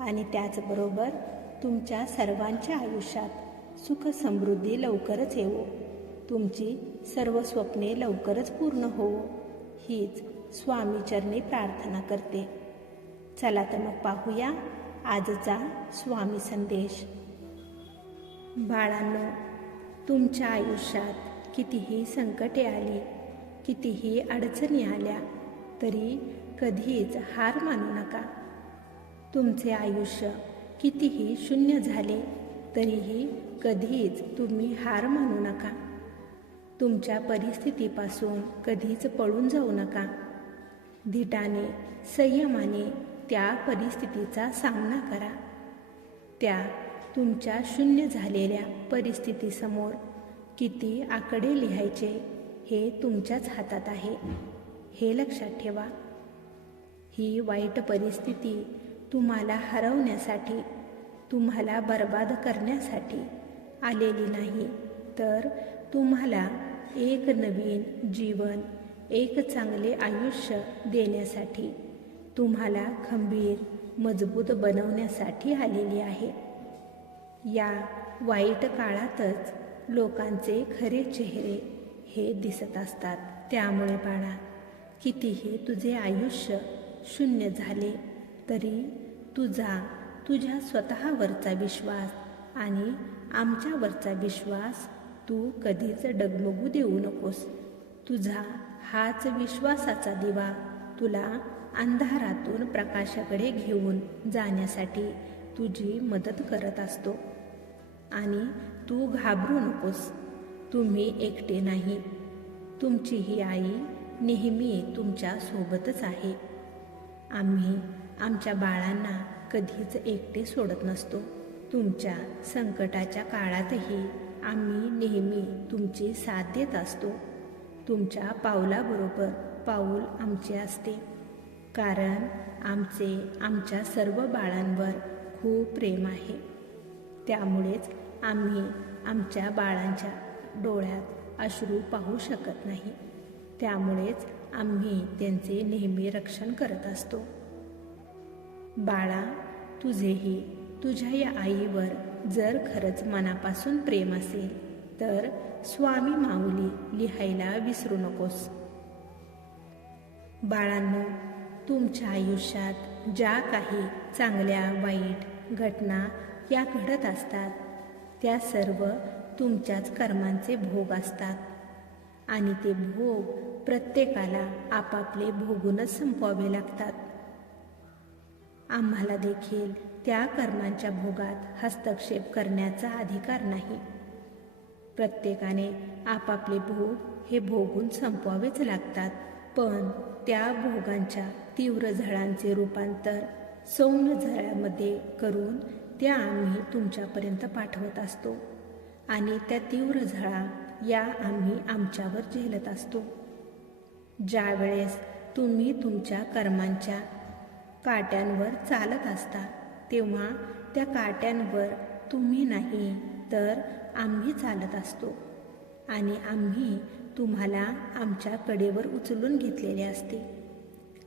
आणि त्याचबरोबर तुमच्या सर्वांच्या आयुष्यात सुख समृद्धी लवकरच येवो. तुमची सर्व स्वप्ने लवकरच पूर्ण होवो. हीच स्वामीचरणी प्रार्थना करते. चला तर मग पाहूया आजचा स्वामी संदेश. बाळांनो तुमच्या आयुष्यात कितीही संकटे आली कितीही अडचणी आल्या तरी कधीच हार मानू नका. तुमचे आयुष्य कितीही शून्य झाले तरीही कधीच तुम्ही हार मानू नका. तुमच्या परिस्थितीपासून कधीच पळून जाऊ नका. धीटाने संयमाने त्या परिस्थितीचा सामना करा. त्या तुमच्या शून्य झालेल्या परिस्थितीसमोर किती आकडे लिहायचे हे तुमच्याच हातात आहे हे लक्षात ठेवा. ही वाईट परिस्थिती तुम्हाला हरवण्यासाठी तुम्हाला बर्बाद करण्यासाठी आलेली नाही. तर तुम्हाला एक नवीन जीवन एक चांगले आयुष्य देण्यासाठी तुम्हाला खंबीर मजबूत बनवण्यासाठी आलेली आहे. या वाईट काळातच लोकांचे खरे चेहरे हे दिसत असतात. त्यामुळे बाळा कितीही तुझे आयुष्य शून्य झाले तरी तुझा तुझ्या स्वतःवरचा विश्वास आणि आमच्यावरचा विश्वास तू कधीच डगमगू देऊ नकोस. तुझा हाच विश्वासाचा दिवा तुला अंधारातून प्रकाशाकडे घेऊन जाण्यासाठी तुझी मदत करत असतो. आणि तू घाबरू नकोस. तुम्ही एकटे नाही. तुमची ही आई नेहमी तुमच्या सोबतच आहे. आम्ही आमच्या बाळांना कधीच एकटे सोडत नसतो. तुमच्या संकटाच्या काळातही आम्ही नेहमी तुमची साथ देत असतो. तुमच्या पावलाबरोबर पाऊल आमचे असते. कारण आमचे आमच्या सर्व बाळांवर खूप प्रेम आहे. त्यामुळेच आम्ही आमच्या बाळांच्या डोळ्यात अश्रू पाहू शकत नाही. त्यामुळेच आम्ही त्यांचे नेहमी रक्षण करत असतो. बाळा तुझेही तुझ्या या आईवर जर खरंच मनापासून प्रेम असेल तर स्वामी माऊली लिहायला विसरू नकोस. बाळांनो तुमच्या आयुष्यात ज्या काही चांगल्या वाईट घटना या घडत असतात त्या सर्व तुमच्याच कर्मांचे भोग असतात. आणि ते भोग प्रत्येकाला आपापले भोगूनच संपवावे लागतात. आम्हाला देखील त्या कर्मांच्या भोगात हस्तक्षेप करण्याचा अधिकार नाही. प्रत्येकाने आपापले भोग हे भोगून संपवावेच लागतात पण त्या भोगांच्या तीव्र झळांचे रूपांतर सौम्य झळ्यामध्ये करून त्या आम्ही तुमच्यापर्यंत पाठवत असतो आणि त्या तीव्र झळा या आम्ही आमच्यावर झेलत असतो. ज्यावेळेस तुम्ही तुमच्या कर्मांच्या काट्यांवर चालत असता. तेव्हा त्या काट्यांवर तुम्ही नाही तर आम्ही चालत असतो. आणि आम्ही तुम्हाला आमच्या कडेवर उचलून घेतलेले असते.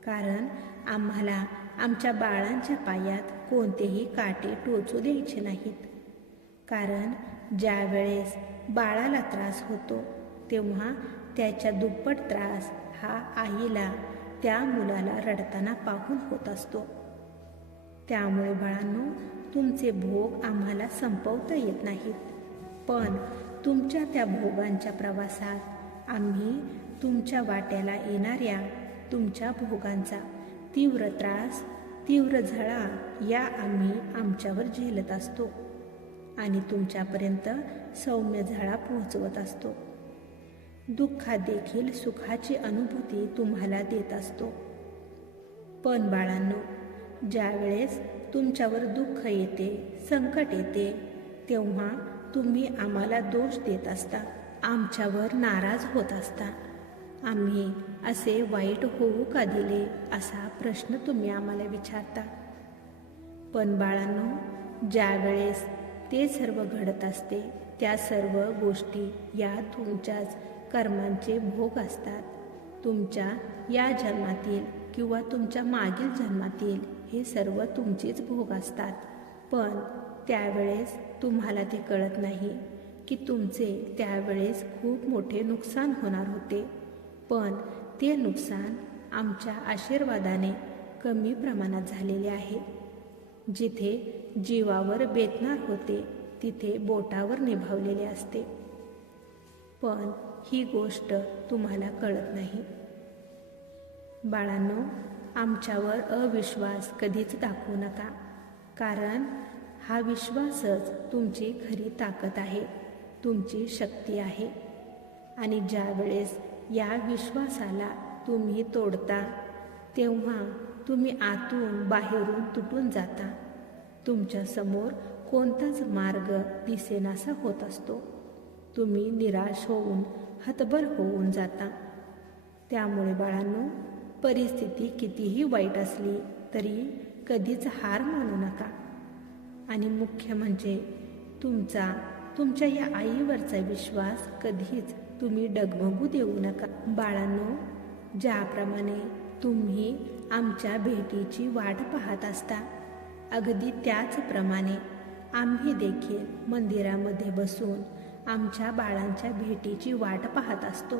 कारण आम्हाला आमच्या बाळांच्या पायात कोणतेही काटे टोचू द्यायचे नाहीत. कारण ज्या वेळेस बाळाला त्रास होतो तेव्हा त्याच्या दुप्पट त्रास हा आईला त्या मुलाला रडताना पाहून होत असतो. त्यामुळे बाळांनो तुमचे भोग आम्हाला संपवता येत नाहीत. पण तुमच्या त्या भोगांच्या प्रवासात आम्ही तुमच्या वाट्याला येणाऱ्या तुमच्या भोगांचा तीव्र त्रास तीव्र झळा या आम्ही आमच्यावर झेलत असतो आणि तुमच्यापर्यंत सौम्य झळा पोहोचवत असतो. दुःखात देखील सुखाची अनुभूती तुम्हाला देत असतो. पण बाळांनो ज्यावेळेस तुमच्यावर दुःख येते संकट येते तेव्हा तुम्ही आम्हाला दोष देत असता आमच्यावर नाराज होत असता. आम्ही असे वाईट होऊ का दिले असा प्रश्न तुम्ही आम्हाला विचारता. पण बाळांनो ज्यावेळेस ते सर्व घडत असते त्या सर्व गोष्टी या तुमच्याच कर्मांचे भोग असतात. तुमच्या या जन्मातील किंवा तुमच्या मागील जन्मातील हे सर्व तुमचेच भोग असतात. पण त्यावेळेस तुम्हाला ते कळत नाही की तुमचे त्यावेळेस खूप मोठे नुकसान होणार होते. पण ते नुकसान आमच्या आशीर्वादाने कमी प्रमाणात झालेले आहे. जिथे जीवावर बेतणार होते तिथे बोटावर निभावलेले असते. पण ही गोष्ट तुम्हाला कळत नाही. बाळांनो आमच्यावर अविश्वास कधीच दाखवू नका कारण हा विश्वासच तुमची खरी ताकद आहे तुमची शक्ती आहे. आणि ज्यावेळेस या विश्वासाला तुम्ही तोडता तेव्हा तुम्ही आतून बाहेरून तुटून जाता. तुमच्यासमोर कोणताच मार्ग दिसेनासा होत असतो. तुम्ही निराश होऊन हतबल होऊन जाता. त्यामुळे बाळांनो परिस्थिती कितीही वाईट असली तरी कधीच हार मानू नका. आणि मुख्य म्हणजे तुमचा तुमच्या या आईवरचा विश्वास कधीच तुम्ही डगमगू देऊ नका. बाळांनो ज्याप्रमाणे तुम्ही आमच्या भेटीची वाट पाहत असता अगदी त्याचप्रमाणे आम्ही देखील मंदिरामध्ये बसून आमच्या बाळांच्या भेटीची वाट पाहत असतो.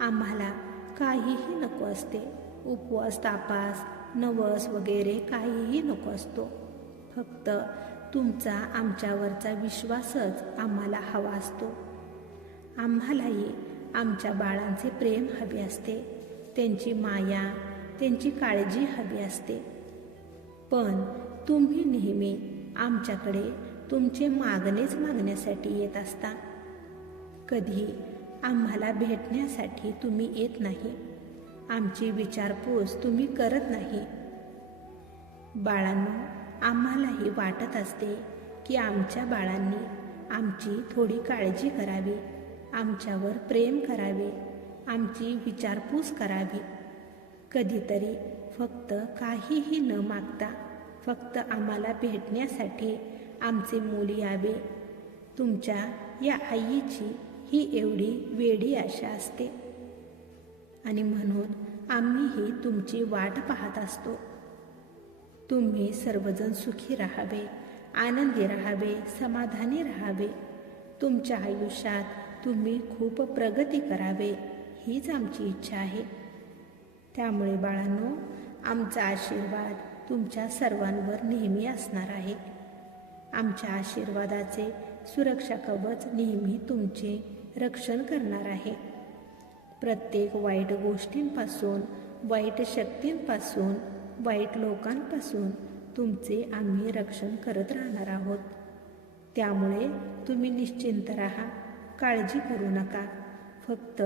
आम्हाला काहीही नको असते. उपवास तापास नवस वगैरे काहीही नको असतो. फक्त तुमचा आमच्यावरचा विश्वासच आम्हाला हवा असतो. आम्हालाही आमच्या बाळांचे प्रेम हवे असते. त्यांची माया त्यांची काळजी हवी असते. पण तुम्ही नेहमी आमच्याकडे तुमचे मागणेच मागण्यासाठी येत असता. कधी आम्हाला भेटण्यासाठी तुम्ही येत नाही. आमची विचारपूस तुम्ही करत नाही. बाळांनो आम्हालाही वाटत असते की आमच्या बाळांनी आमची थोडी काळजी करावी आमच्यावर प्रेम करावे आमची विचारपूस करावी. कधीतरी फक्त काहीही न मागता फक्त आम्हाला भेटण्यासाठी आमचे मूल यावे. तुमच्या या आईची ही एवढी वेडी आशा असते. आणि म्हणून आम्हीही तुमची वाट पाहत असतो. तुम्ही सर्वजण सुखी राहावे आनंदी राहावे समाधानी राहावे. तुमच्या आयुष्यात तुम्ही खूप प्रगती करावे हीच आमची इच्छा आहे. त्यामुळे बाळांनो आमचा आशीर्वाद तुमच्या सर्वांवर नेहमी असणार आहे. आमच्या आशीर्वादाचे सुरक्षा कवच नेहमी तुमचे रक्षण करणार आहे. प्रत्येक वाईट गोष्टींपासून वाईट शक्तींपासून वाईट लोकांपासून तुमचे आम्ही रक्षण करत राहणार आहोत. त्यामुळे तुम्ही निश्चिंत राहा काळजी करू नका. फक्त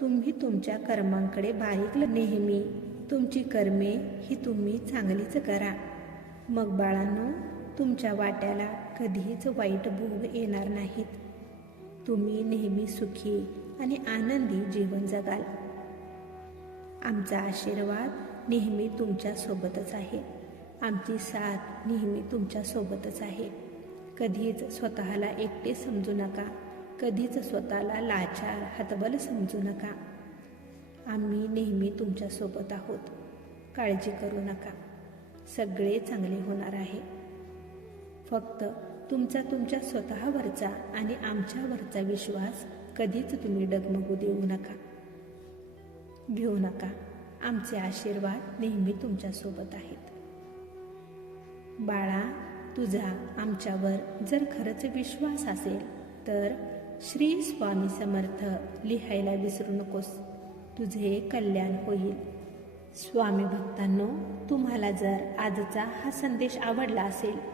तुम्ही तुमच्या कर्मांकडे बारीक नेहमी तुमची कर्मे ही तुम्ही चांगलीच करा. मग बाळांनो तुमच्या वाट्याला कधीच वाईट भोग येणार नाहीत. तुम्ही नेहमी सुखी आणि आनंदी जीवन जगाल. आमचा आशीर्वाद नेहमी तुमच्यासोबतच आहे. आमची साथ नेहमी तुमच्यासोबतच आहे. कधीच स्वतःला एकटे समजू नका. कधीच स्वतःला लाचार हतबल समजू नका. आम्ही नेहमी तुमच्यासोबत आहोत. काळजी करू नका. सगळे चांगले होणार आहे. फक्त तुमचा तुमच्या स्वतःवरचा आणि आमच्यावरचा विश्वास कधीच तुम्ही डगमगू देऊ नका. घेऊ नका. आमचे आशीर्वाद नेहमी तुमच्यासोबत आहेत. बाळा तुझा आमच्यावर जर खरंच विश्वास असेल तर श्री स्वामी समर्थ लिहायला विसरू नकोस. तुझे कल्याण होईल. स्वामी भक्तांनो तुम्हाला जर आजचा हा संदेश आवडला असेल